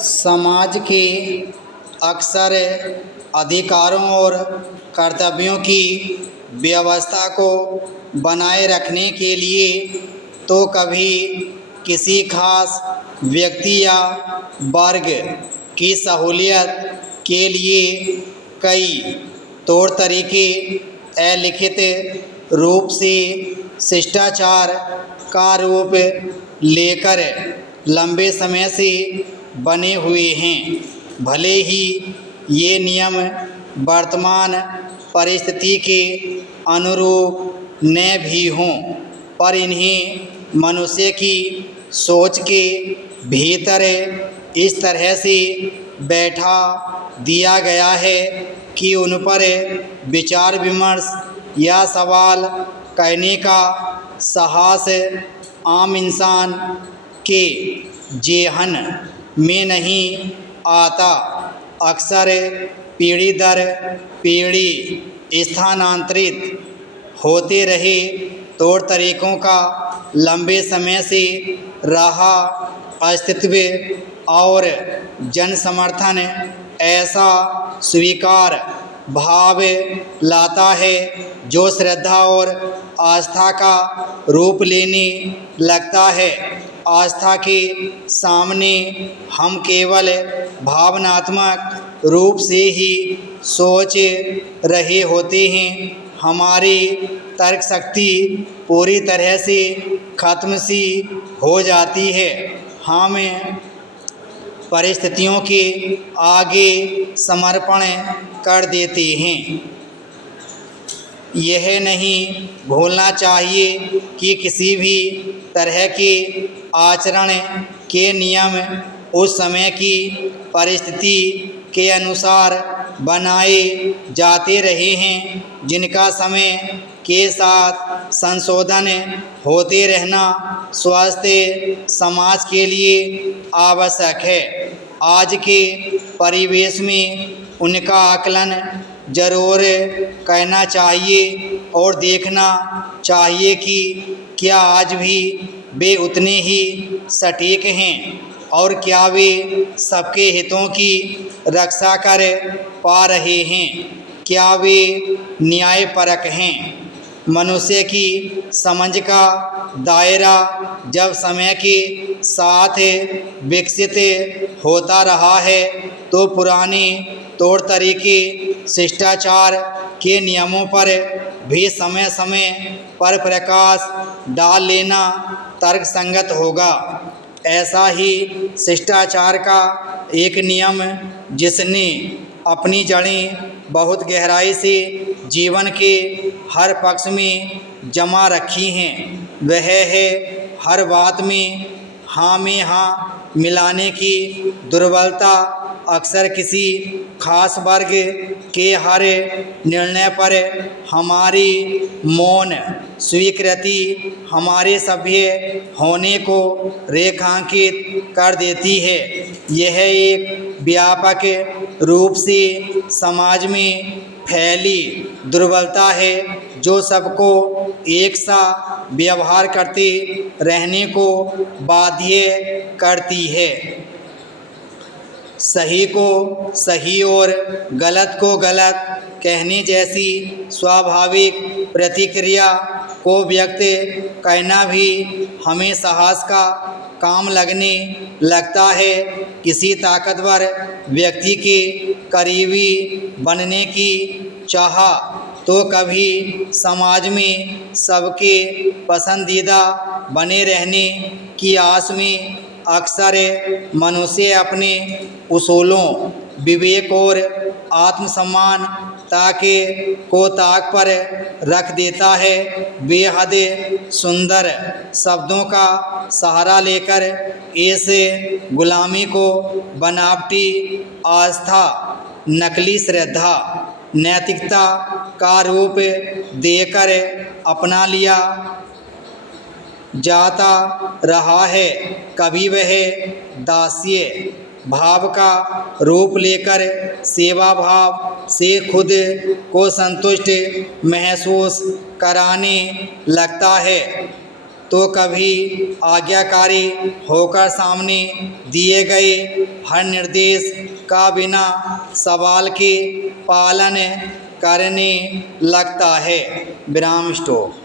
समाज के अक्सर अधिकारों और कर्तव्यों की व्यवस्था को बनाए रखने के लिए तो कभी किसी खास व्यक्ति या वर्ग की सहूलियत के लिए कई तौर तरीके अलिखित रूप से शिष्टाचार का रूप लेकर लंबे समय से बने हुए हैं। भले ही ये नियम वर्तमान परिस्थिति के अनुरूप न भी हों, पर इन्हें मनुष्य की सोच के भीतर इस तरह से बैठा दिया गया है कि उन पर विचार विमर्श या सवाल करने का साहस आम इंसान के जेहन में नहीं आता। अक्सर पीढ़ी दर पीढ़ी स्थानांतरित होते रहे तौर तरीक़ों का लंबे समय से रहा अस्तित्व और जन समर्थन ऐसा स्वीकार भाव लाता है जो श्रद्धा और आस्था का रूप लेने लगता है। आस्था के सामने हम केवल भावनात्मक रूप से ही सोच रहे होते हैं। हमारी तर्क शक्ति पूरी तरह से खत्म सी हो जाती है। हम परिस्थितियों के आगे समर्पण कर देते हैं। यह नहीं भूलना चाहिए कि किसी भी तरह के आचरण के नियम उस समय की परिस्थिति के अनुसार बनाए जाते रहे हैं, जिनका समय के साथ संशोधन होते रहना स्वस्थ समाज के लिए आवश्यक है। आज के परिवेश में उनका आकलन जरूर करना चाहिए और देखना चाहिए कि क्या आज भी वे उतने ही सटीक हैं और क्या वे सबके हितों की रक्षा कर पा रहे हैं, क्या वे न्यायपरक हैं। मनुष्य की समझ का दायरा जब समय के साथ विकसित होता रहा है तो पुराने तौर तरीके शिष्टाचार के नियमों पर भी समय समय पर प्रकाश डाल लेना तर्कसंगत होगा। ऐसा ही शिष्टाचार का एक नियम जिसने अपनी जड़ें बहुत गहराई से जीवन के हर पक्ष में जमा रखी हैं, वह है हर बात में हाँ में हाँ मिलाने की दुर्बलता। अक्सर किसी खास वर्ग के हर निर्णय पर हमारी मौन स्वीकृति हमारे सभ्य होने को रेखांकित कर देती है। यह एक व्यापक रूप से समाज में फैली दुर्बलता है जो सबको एक सा व्यवहार करते रहने को बाध्य करती है। सही को सही और गलत को गलत कहने जैसी स्वाभाविक प्रतिक्रिया को व्यक्त करना भी हमें साहस का काम लगने लगता है। किसी ताकतवर व्यक्ति के करीबी बनने की चाह तो कभी समाज में सबके पसंदीदा बने रहने की आस में अक्सर मनुष्य अपने उसूलों, विवेक और आत्मसम्मान को ताक पर रख देता है। बेहद सुंदर शब्दों का सहारा लेकर इस गुलामी को बनावटी आस्था, नकली श्रद्धा, नैतिकता का रूप देकर अपना लिया जाता रहा है। कभी वह दास्य भाव का रूप लेकर सेवा भाव से खुद को संतुष्ट महसूस कराने लगता है, तो कभी आज्ञाकारी होकर सामने दिए गए हर निर्देश का बिना सवाल के पालन करने लगता है। विराम स्टॉप।